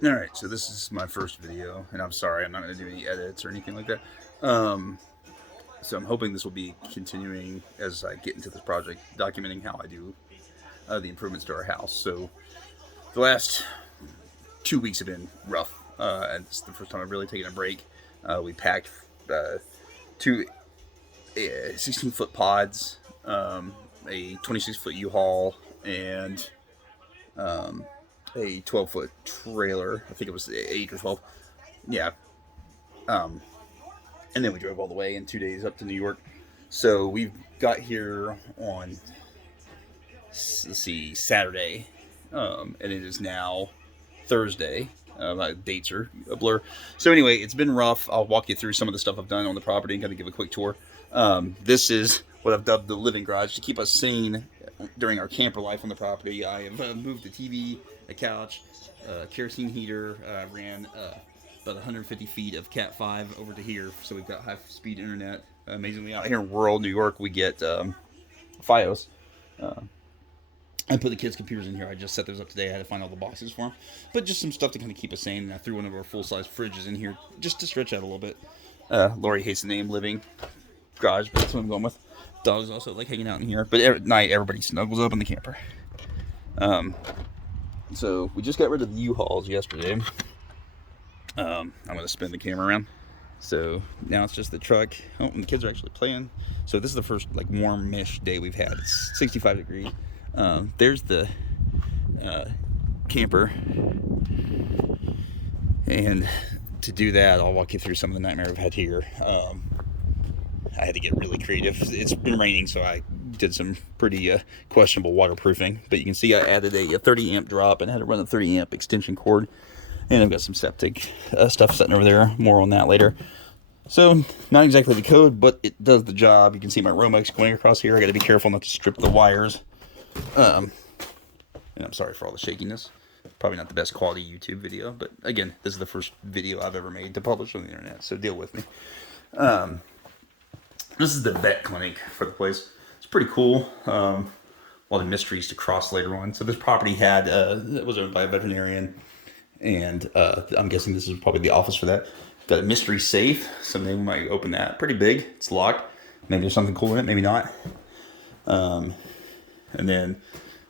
Alright, so this is my first video, and I'm sorry, I'm not going to do any edits or anything like that. Um, so I'm hoping this will be continuing as I get into this project, documenting how I do the improvements to our house. So the last 2 weeks have been rough, and it's the first time I've really taken a break. We packed two 16-foot pods, a 26-foot U-Haul, and a 12-foot trailer. I think it was 8 or 12. Yeah. Um, and then we drove all the way in 2 days up to New York. So we got here on, let's see, Saturday, and it is now Thursday. My dates are a blur. So anyway, it's been rough. I'll walk you through some of the stuff I've done on the property and kind of give a quick tour. This is what I've dubbed the living garage to keep us sane during our camper life on the property. I have moved the TV, a couch, a kerosene heater. Ran about 150 feet of Cat 5 over to here, so we've got high-speed internet. Amazingly, out here in rural New York, we get FiOS. I put the kids' computers in here. I just set those up today. I had to find all the boxes for them. But just some stuff to kind of keep us sane. And I threw one of our full-size fridges in here just to stretch out a little bit. Lori hates the name living garage, but that's what I'm going with. Dogs also like hanging out in here. But at night, everybody snuggles up in the camper. So we just got rid of the U-Hauls yesterday. I'm going to spin the camera around. So now it's just the truck. Oh, and the kids are actually playing. So this is the first like warm-ish day we've had. It's 65 degrees. There's the camper, and to do that I'll walk you through some of the nightmare I've had here. I had to get really creative. It's been raining, so I did some pretty questionable waterproofing, but you can see I added a 30 amp drop and had to run a 30 amp extension cord, and I've got some septic stuff sitting over there. More on that later. So, not exactly the code, but it does the job. You can see my Romex going across here. I got to be careful not to strip the wires. And I'm sorry for all the shakiness. Probably not the best quality YouTube video, but again, this is the first video I've ever made to publish on the internet, so deal with me. This is the vet clinic for the place. It's pretty cool. A lot of mysteries to cross later on. So this property had, it was owned by a veterinarian, and I'm guessing this is probably the office for that. Got a mystery safe. Someday we might open that. Pretty big. It's locked. Maybe there's something cool in it. Maybe not. And then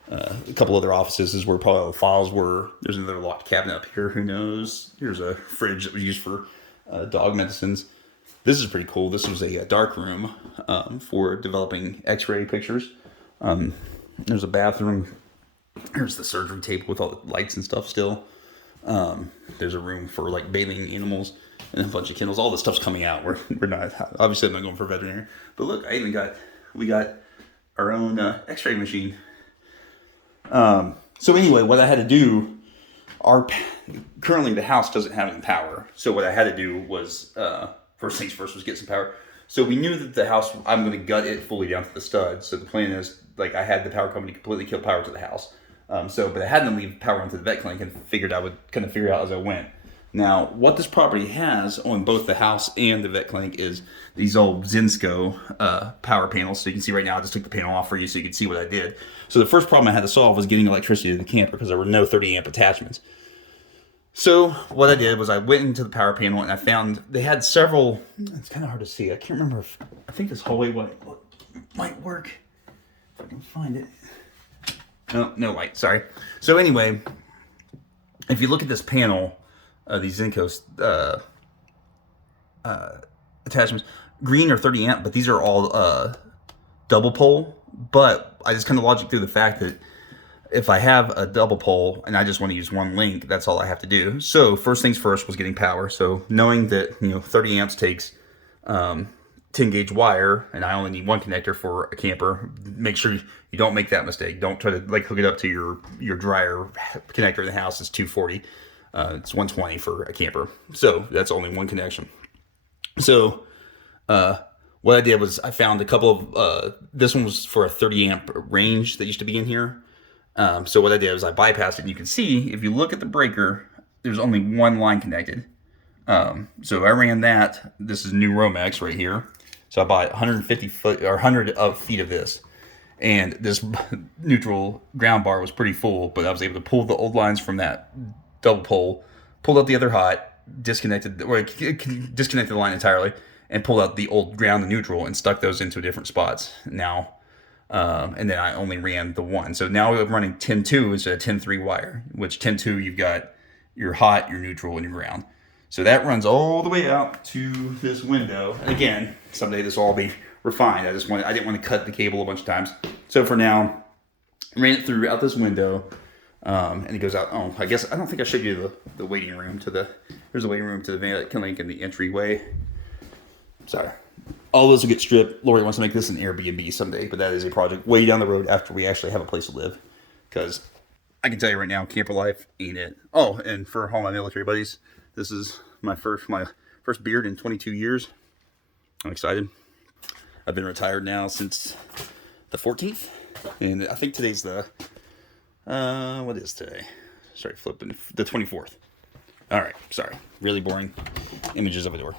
a couple other offices is where probably all the files were. There's another locked cabinet up here. Who knows? Here's a fridge that was used for dog medicines. This is pretty cool. This was a dark room for developing x-ray pictures. There's a bathroom. Here's the surgery table with all the lights and stuff still. There's a room for like bathing animals and a bunch of kennels. All this stuff's coming out. We're not, obviously I'm not going for veterinary. But look, we got our own x-ray machine. So anyway, what I had to do, currently the house doesn't have any power. So what I had to do was, first things first was get some power. So we knew that the house, I'm going to gut it fully down to the studs. So the plan is, like, I had the power company completely kill power to the house. But I had them leave power into the vet clinic and figured I would kind of figure it out as I went. Now, what this property has on both the house and the vet clinic is these old Zinsco power panels. So you can see right now, I just took the panel off for you so you can see what I did. So the first problem I had to solve was getting electricity to the camper because there were no 30 amp attachments. So what I did was I went into the power panel and I found they had several. It's kind of hard to see. I can't remember if, I think this hallway might work if I can find it. No light, sorry. So anyway, if you look at this panel, these Zincos attachments, green are 30 amp, but these are all double pole. But I just kind of logic through the fact that if I have a double pole and I just want to use one link, that's all I have to do. So first things first was getting power. So knowing that 30 amps takes 10 gauge wire, and I only need one connector for a camper. Make sure you don't make that mistake. Don't try to like hook it up to your dryer connector in the house. It's 240. It's 120 for a camper. So that's only one connection. So what I did was I found a couple of, this one was for a 30 amp range that used to be in here. So what I did was I bypassed it, and you can see if you look at the breaker, there's only one line connected. So I ran that. This is new Romex right here. So I bought 150 foot or 100 feet of this, and this neutral ground bar was pretty full, but I was able to pull the old lines from that double pole pulled out the other hot, disconnected the line entirely, and pulled out the old ground and neutral and stuck those into different spots. Now, and then I only ran the one. So now I'm running 10-2 instead of 10-3 wire, which 10-2 you've got your hot, your neutral, and your ground. So that runs all the way out to this window. And again, someday this will all be refined. I didn't want to cut the cable a bunch of times. So for now, I ran it through out this window, and it goes out. Oh, I guess I don't think I showed you the waiting room there's a waiting room to the van link in the entryway. Sorry. All those will get stripped. Lori wants to make this an Airbnb someday, but that is a project way down the road after we actually have a place to live. Because I can tell you right now, camper life ain't it. Oh, and for all my military buddies, this is my first beard in 22 years. I'm excited. I've been retired now since the 14th, and I think today's the what is today? Sorry, flipping the 24th. All right, sorry. Really boring images of a door.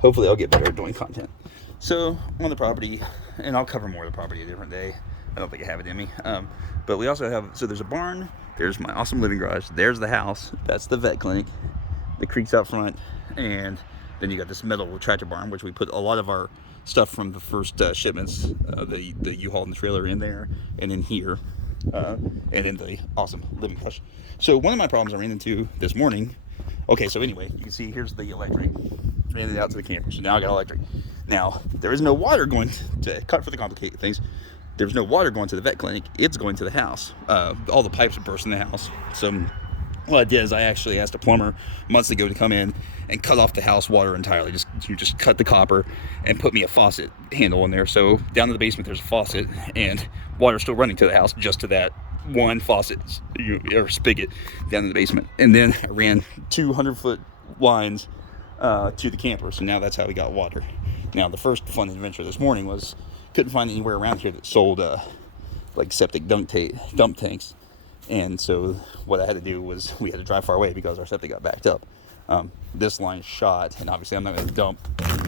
Hopefully I'll get better at doing content. So, on the property, and I'll cover more of the property a different day. I don't think I have it in me. But we also have, so there's a barn, there's my awesome living garage, there's the house, that's the vet clinic, the creek's out front, and then you got this metal tractor barn, which we put a lot of our stuff from the first shipments, the U-Haul and the trailer in there, and in here, and in the awesome living garage. So one of my problems I ran into this morning, okay, so anyway, you can see here's the electric. Ran it out to the camper, so now I got electric. Now, there is no water going to cut for the complicated things. There's no water going to the vet clinic. It's going to the house. All the pipes are burst in the house. So what I did is I actually asked a plumber months ago to come in and cut off the house water entirely. Just cut the copper and put me a faucet handle in there. So down in the basement there's a faucet, and water's still running to the house, just to that one faucet or spigot down in the basement. And then I ran 200-foot lines to the camper, so now that's how we got water. Now the first fun adventure this morning was couldn't find anywhere around here that sold like septic dump tanks, and so what I had to do was we had to drive far away because our septic got backed up. This line shot, and obviously I'm not going to dump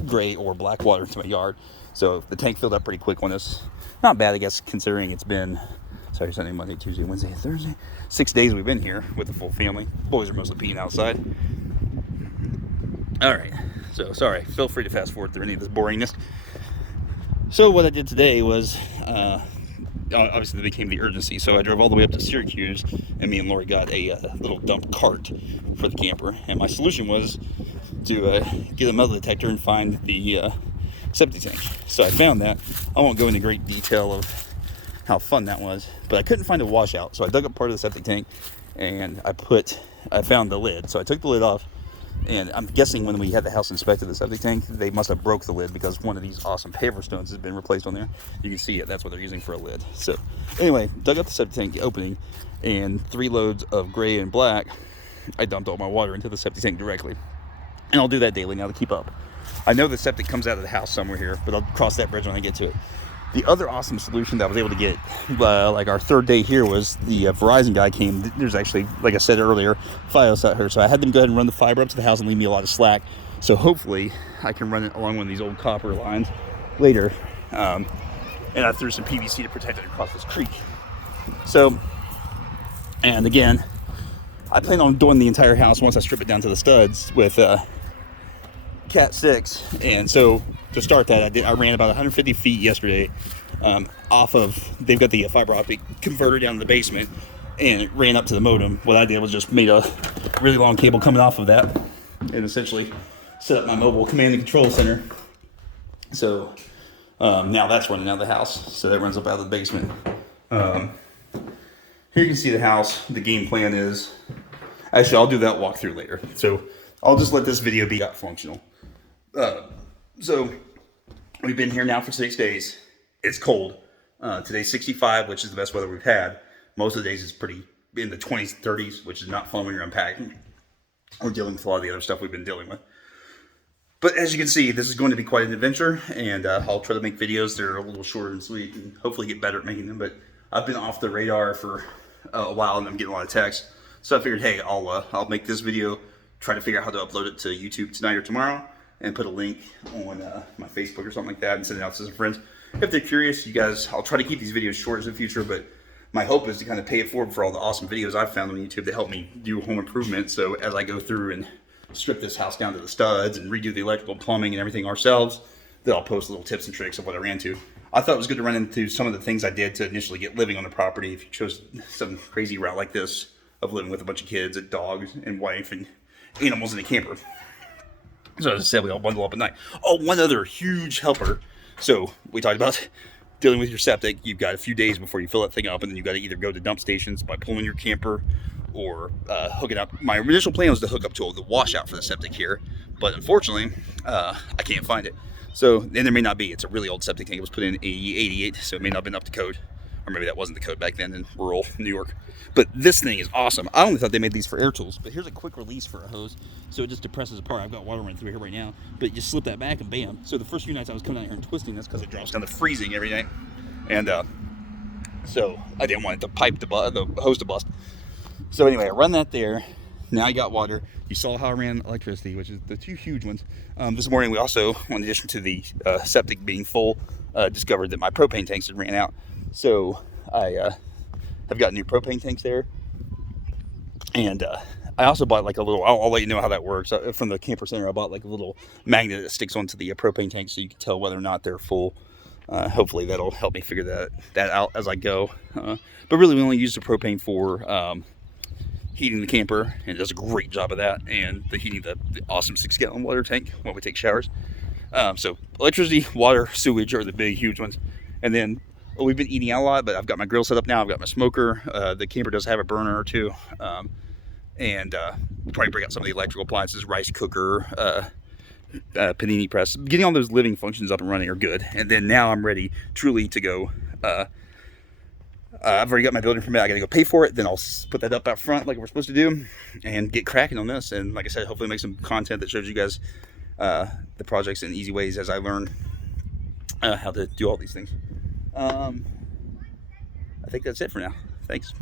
gray or black water into my yard, so the tank filled up pretty quick on us. Not bad, I guess, considering it's been Sunday, Monday, Tuesday, Wednesday, Thursday, 6 days we've been here with the full family. Boys are mostly peeing outside. Alright, so sorry, feel free to fast forward through any of this boringness. So what I did today was, obviously there became the urgency, so I drove all the way up to Syracuse, and me and Lori got a little dump cart for the camper, and my solution was to get a metal detector and find the septic tank. So I found that. I won't go into great detail of how fun that was, but I couldn't find a washout, so I dug up part of the septic tank, and I found the lid. So I took the lid off, and I'm guessing when we had the house inspected, the septic tank, they must have broke the lid because one of these awesome paver stones has been replaced on there. You can see it. That's what they're using for a lid. So anyway, dug up the septic tank opening, and 3 loads of gray and black. I dumped all my water into the septic tank directly. And I'll do that daily now to keep up. I know the septic comes out of the house somewhere here, but I'll cross that bridge when I get to it. The other awesome solution that I was able to get, like our third day here, was the Verizon guy came. There's actually, like I said earlier, FiOS out here. So I had them go ahead and run the fiber up to the house and leave me a lot of slack. So hopefully I can run it along one of these old copper lines later. And I threw some PVC to protect it across this creek. So, and again, I plan on doing the entire house once I strip it down to the studs with Cat 6. And so to start that, I ran about 150 feet yesterday off of, they've got the fiber optic converter down in the basement, and it ran up to the modem. What I did was just made a really long cable coming off of that and essentially set up my mobile command and control center. So now that's running out of the house. So that runs up out of the basement. Here you can see the house. The game plan is, actually I'll do that walkthrough later. So I'll just let this video be functional. So we've been here now for 6 days. It's cold. Today's 65, which is the best weather we've had. Most of the days it's pretty in the 20s, 30s, which is not fun when you're unpacking or dealing with a lot of the other stuff we've been dealing with. But as you can see, this is going to be quite an adventure, and I'll try to make videos that are a little shorter and sweet, and hopefully get better at making them. But I've been off the radar for a while, and I'm getting a lot of texts. So I figured, hey, I'll make this video, try to figure out how to upload it to YouTube tonight or tomorrow, and put a link on my Facebook or something like that, and send it out to some friends. If they're curious, you guys, I'll try to keep these videos short in the future, but my hope is to kind of pay it forward for all the awesome videos I've found on YouTube that help me do home improvement. So as I go through and strip this house down to the studs and redo the electrical, plumbing, and everything ourselves, that I'll post little tips and tricks of what I ran to. I thought it was good to run into some of the things I did to initially get living on the property. If you chose some crazy route like this of living with a bunch of kids and dogs and wife and animals in a camper. So as I said, we all bundle up at night. Oh, one other huge helper. So we talked about dealing with your septic. You've got a few days before you fill that thing up, and then you've got to either go to dump stations by pulling your camper or hook it up. My initial plan was to hook up to the washout for the septic here, but unfortunately, I can't find it. So, and there may not be. It's a really old septic tank. It was put in 88, so it may not have been up to code. Or maybe that wasn't the code back then in rural New York. But this thing is awesome. I only thought they made these for air tools, but here's a quick release for a hose. So it just depresses apart. I've got water running through here right now, but you just slip that back and bam. So the first few nights I was coming out here and twisting this because it drops down to freezing every night. And so I didn't want it to pipe the hose to bust. So anyway, I run that there. Now I got water. You saw how I ran electricity, which is the two huge ones. This morning we also, in addition to the septic being full, discovered that my propane tanks had ran out. So I have got new propane tanks there. And I also bought like a little, I'll let you know how that works. From the camper center, I bought like a little magnet that sticks onto the propane tank so you can tell whether or not they're full. Hopefully that'll help me figure that out as I go. But really we only use the propane for heating the camper, and it does a great job of that, and the heating the awesome 6-gallon water tank when we take showers. So electricity, water, sewage are the big huge ones. And then we've been eating out a lot, but I've got my grill set up now. I've got my smoker. The camper does have a burner or two, and we'll probably break out some of the electrical appliances, rice cooker, panini press. Getting all those living functions up and running are good. And then now I'm ready truly to go. I've already got my building permit. I got to go pay for it. Then I'll put that up out front like we're supposed to do and get cracking on this. And like I said, hopefully make some content that shows you guys the projects in easy ways as I learn how to do all these things. I think that's it for now. Thanks.